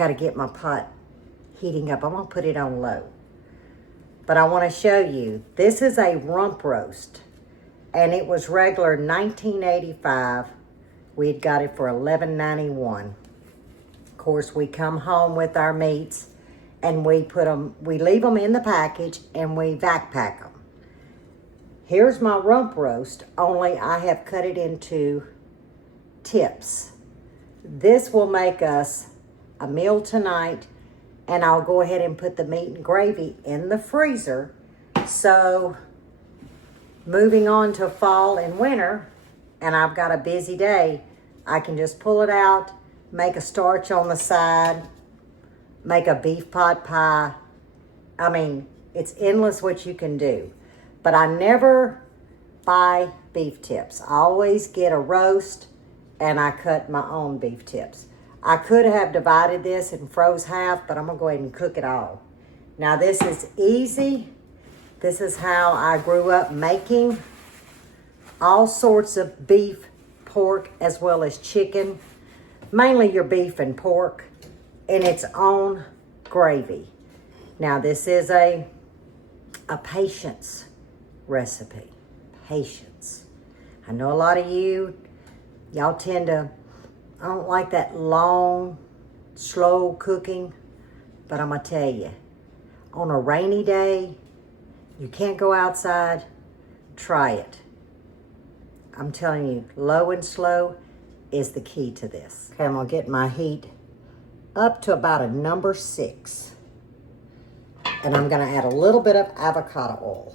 got to get my pot heating up. I'm going to put it on low. But I want to show you, this is a rump roast. And it was regular $19.85. We'd got it for $11.91. Of course, we come home with our meats and we leave them in the package and we vac pack them. Here's my rump roast, only I have cut it into tips. This will make us a meal tonight, and I'll go ahead and put the meat and gravy in the freezer. So moving on to fall and winter, and I've got a busy day, I can just pull it out, make a starch on the side, make a beef pot pie. I mean, it's endless what you can do. But I never buy beef tips. I always get a roast and I cut my own beef tips. I could have divided this and froze half, but I'm gonna go ahead and cook it all. Now this is easy. This is how I grew up making all sorts of beef, pork, as well as chicken. Mainly your beef and pork in its own gravy. Now this is a patience recipe. Patience. I know a lot of y'all tend to, I don't like that long, slow cooking, but I'm gonna tell you, on a rainy day, you can't go outside, try it. I'm telling you, low and slow is the key to this. Okay, I'm gonna get my heat up to about a number 6. And I'm gonna add a little bit of avocado oil.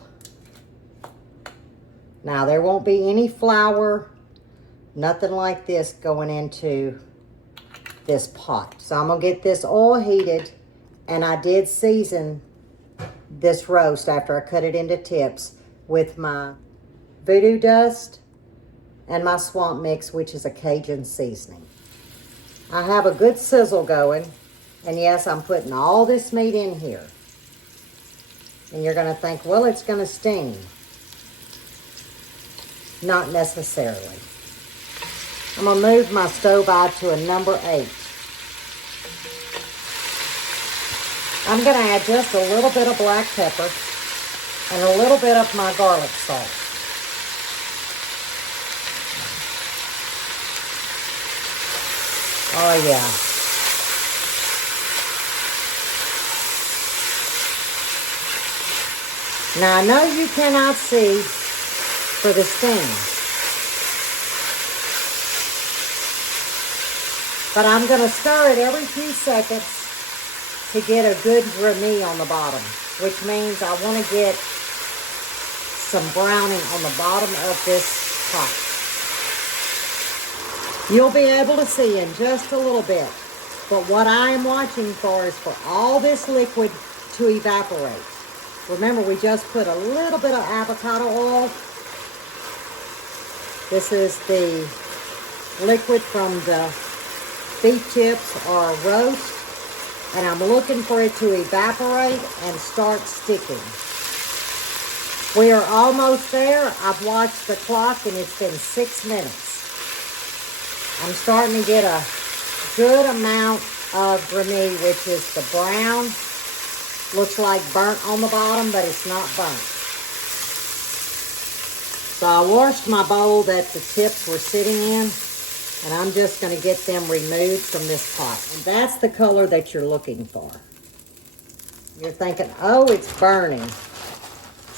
Now there won't be any flour, nothing like this going into this pot. So I'm gonna get this oil heated, and I did season this roast after I cut it into tips with my voodoo dust and my swamp mix, which is a Cajun seasoning. I have a good sizzle going, and yes, I'm putting all this meat in here. And you're gonna think, well, it's gonna steam. Not necessarily. I'm gonna move my stove out to a number 8. I'm gonna add just a little bit of black pepper and a little bit of my garlic salt. Oh yeah. Now I know you cannot see for the steam, but I'm going to stir it every few seconds to get a good brownie on the bottom, which means I want to get some browning on the bottom of this pot. You'll be able to see in just a little bit, but what I am watching for is for all this liquid to evaporate. Remember, we just put a little bit of avocado oil. This is the liquid from the beef tips or roast, and I'm looking for it to evaporate and start sticking. We are almost there. I've watched the clock and it's been 6 minutes. I'm starting to get a good amount of brownie, which is the brown. Looks like burnt on the bottom, but it's not burnt. So I washed my bowl that the tips were sitting in, and I'm just going to get them removed from this pot. And that's the color that you're looking for. You're thinking, oh, it's burning.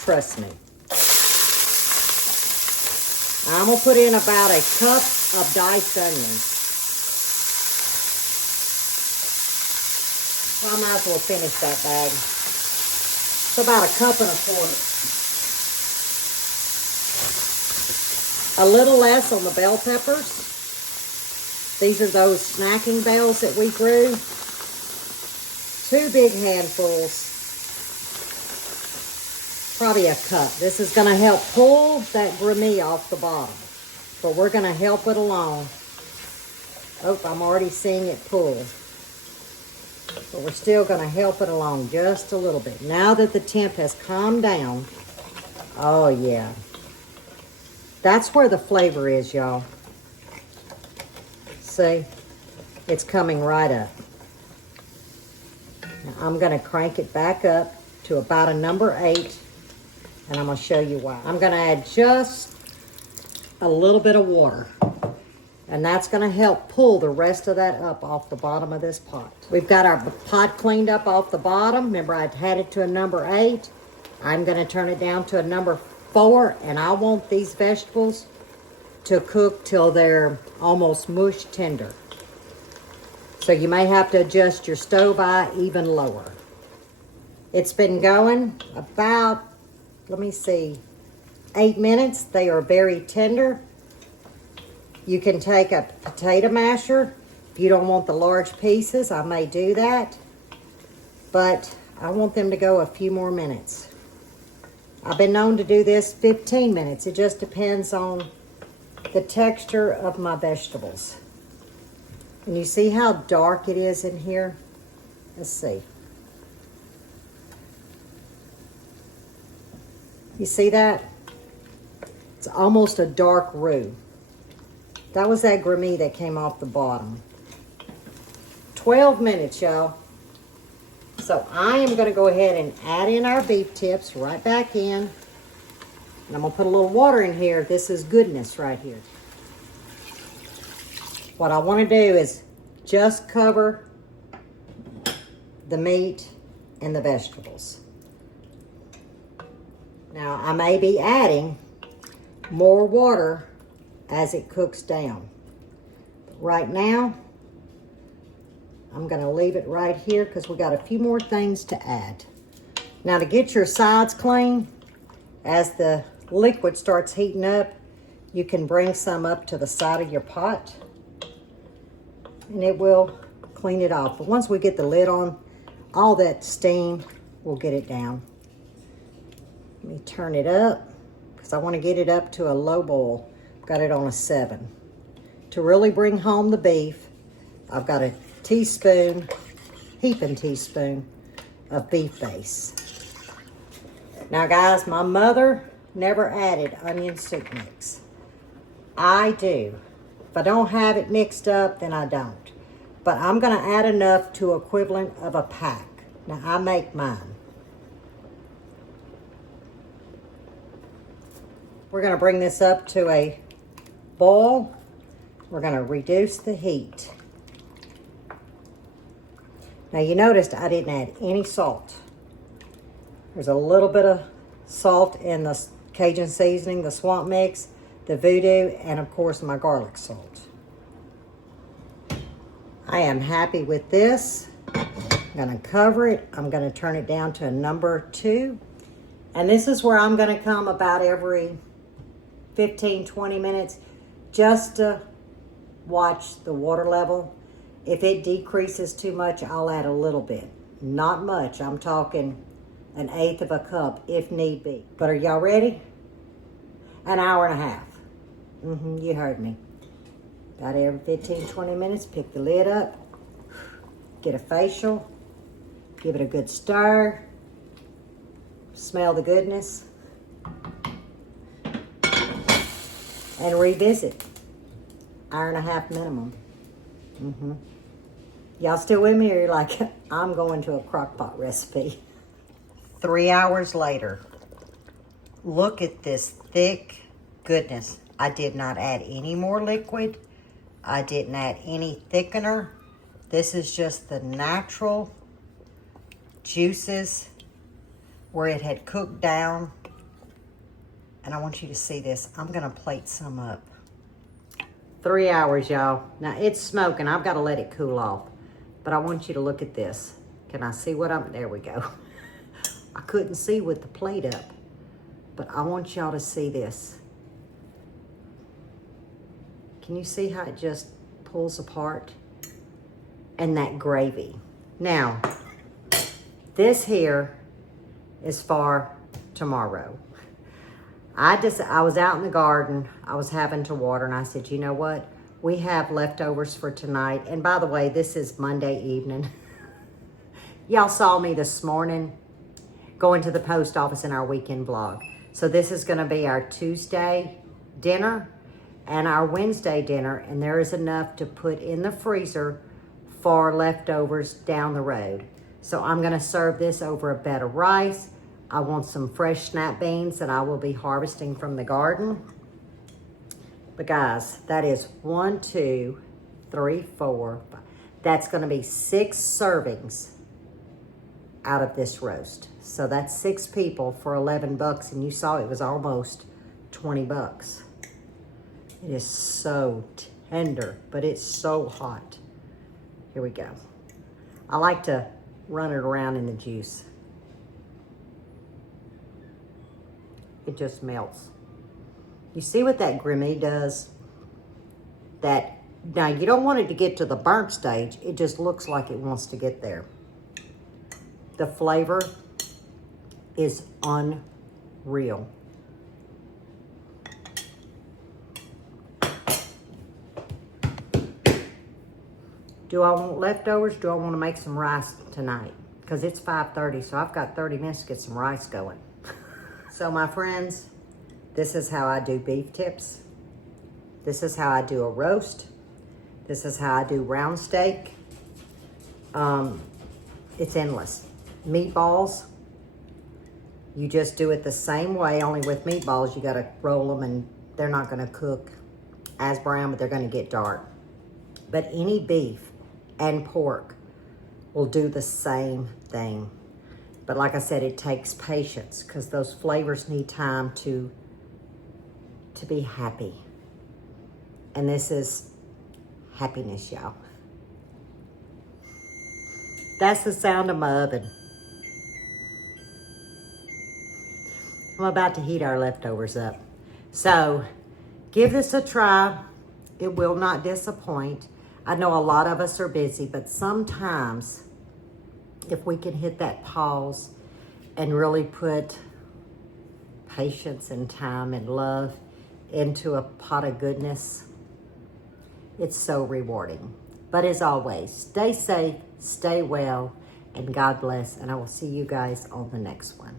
Trust me. I'm going to put in about a cup of diced onions. Well, I might as well finish that bag. It's about a cup and a quarter. A little less on the bell peppers. These are those snacking bells that we grew. 2 big handfuls. Probably a cup. This is going to help pull that brownie off the bottom. But we're going to help it along. Oh, I'm already seeing it pull. But we're still going to help it along just a little bit. Now that the temp has calmed down, oh yeah. That's where the flavor is, y'all. See? It's coming right up. Now, I'm gonna crank it back up to about a number 8, and I'm gonna show you why. I'm gonna add just a little bit of water, and that's gonna help pull the rest of that up off the bottom of this pot. We've got our pot cleaned up off the bottom. Remember, I had it to a number 8. I'm gonna turn it down to a number 4, and I want these vegetables to cook till they're almost mush tender. So you may have to adjust your stove eye even lower. It's been going about, let me see, 8 minutes. They are very tender. You can take a potato masher. If you don't want the large pieces, I may do that. But I want them to go a few more minutes. I've been known to do this 15 minutes. It just depends on the texture of my vegetables. And you see how dark it is in here? Let's see. You see that? It's almost a dark roux. That was that grammy that came off the bottom. 12 minutes, y'all. So I am going to go ahead and add in our beef tips right back in. And I'm going to put a little water in here. This is goodness right here. What I want to do is just cover the meat and the vegetables. Now, I may be adding more water as it cooks down. But right now, I'm going to leave it right here because we got a few more things to add. Now, to get your sides clean, as the liquid starts heating up, you can bring some up to the side of your pot and it will clean it off. But once we get the lid on, all that steam will get it down. Let me turn it up because I want to get it up to a low boil. I've got it on a 7. To really bring home the beef, I've got a teaspoon, heaping teaspoon of beef base. Now guys, my mother never added onion soup mix. I do. If I don't have it mixed up, then I don't. But I'm gonna add enough to equivalent of a pack. Now I make mine. We're gonna bring this up to a boil. We're gonna reduce the heat. Now you noticed I didn't add any salt. There's a little bit of salt in the Cajun seasoning, the swamp mix, the voodoo, and of course my garlic salt. I am happy with this. I'm gonna cover it. I'm gonna turn it down to a number 2. And this is where I'm gonna come about every 15, 20 minutes just to watch the water level. If it decreases too much, I'll add a little bit. Not much. I'm talking 1/8 of a cup if need be. But are y'all ready? An hour and a half. You heard me. About every 15, 20 minutes, pick the lid up, get a facial, give it a good stir, smell the goodness, and revisit. Hour and a half minimum. Y'all still with me, or you're like, I'm going to a crock pot recipe? 3 hours later. Look at this thick goodness. I did not add any more liquid. I didn't add any thickener. This is just the natural juices where it had cooked down. And I want you to see this. I'm gonna plate some up. 3 hours, y'all. Now it's smoking. I've got to let it cool off. But I want you to look at this. Can I see what I'm, there we go. I couldn't see with the plate up. But I want y'all to see this. Can you see how it just pulls apart? And that gravy. Now, this here is for tomorrow. I was out in the garden. I was having to water, and I said, you know what? We have leftovers for tonight. And by the way, this is Monday evening. Y'all saw me this morning going to the post office in our weekend vlog. So this is gonna be our Tuesday dinner and our Wednesday dinner, and there is enough to put in the freezer for leftovers down the road. So I'm gonna serve this over a bed of rice. I want some fresh snap beans that I will be harvesting from the garden. But guys, that is 1, 2, 3, 4, 5. That's gonna be 6 servings out of this roast. So that's 6 people for 11 bucks, and you saw it was almost 20 bucks. It is so tender, but it's so hot. Here we go. I like to run it around in the juice. It just melts. You see what that grimy does? That, now you don't want it to get to the burnt stage. It just looks like it wants to get there. The flavor is unreal. Do I want leftovers? Do I want to make some rice tonight? Because it's 5:30, so I've got 30 minutes to get some rice going. So my friends, this is how I do beef tips. This is how I do a roast. This is how I do round steak. It's endless. Meatballs, you just do it the same way, only with meatballs, you gotta roll them and they're not gonna cook as brown, but they're gonna get dark. But any beef and pork will do the same thing. But like I said, it takes patience because those flavors need time to be happy. And this is happiness, y'all. That's the sound of my oven. I'm about to heat our leftovers up. So give this a try. It will not disappoint. I know a lot of us are busy, but sometimes if we can hit that pause and really put patience and time and love into a pot of goodness, it's so rewarding. But as always, stay safe, stay well, and God bless. And I will see you guys on the next one.